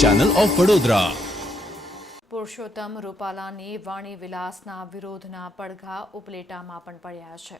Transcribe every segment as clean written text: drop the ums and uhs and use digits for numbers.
Channel of Vadodara. Purushottam રૂપાલાની વાણી વિલાસના વિરોધના પડઘા ઉપલેટામાં પણ પડ્યા છે।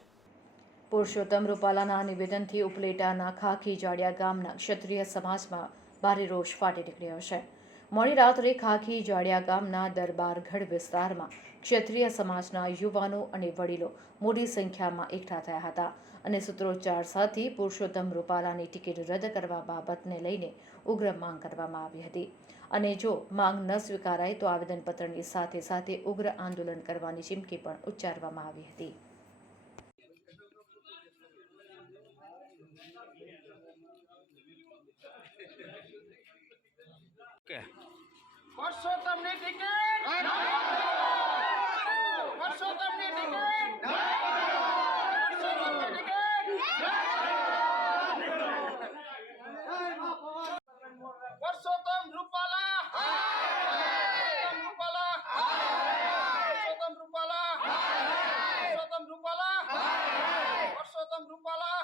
પુરુષોત્તમ રૂપાલાના નિવેદનથી ઉપલેટાના ખાખી જાડિયા ગામના ક્ષત્રિય સમાજમાં ભારે રોષ ફાટી નીકળ્યો છે। મોડી રાત્રે ખાખી જાડિયા ગામના દરબારગઢ વિસ્તારમાં ક્ષત્રિય સમાજના યુવાનો અને વડીલો મોટી સંખ્યામાં એકઠા થયા હતા અને સૂત્રોચ્ચાર સાથે પુરુષોત્તમ રૂપાલાની ટિકિટ રદ કરવા બાબતને લઈને ઉગ્ર માંગ કરવામાં આવી હતી અને જો માંગ ન સ્વીકારાય તો આવેદનપત્રની સાથે સાથે ઉગ્ર આંદોલન કરવાની ચીમકી પણ ઉચ્ચારવામાં આવી હતી। પુરુષોત્તમની ટિકિટ પુરુષોત્તમની ટિકિટ પુરુષોત્તમની ટિકિટ પુરુષોત્તમ રૂપાલા પુરુષોત્તમ રૂપાલા પુરુષોત્તમ રૂપાલા પુરુષોત્તમ રૂપાલા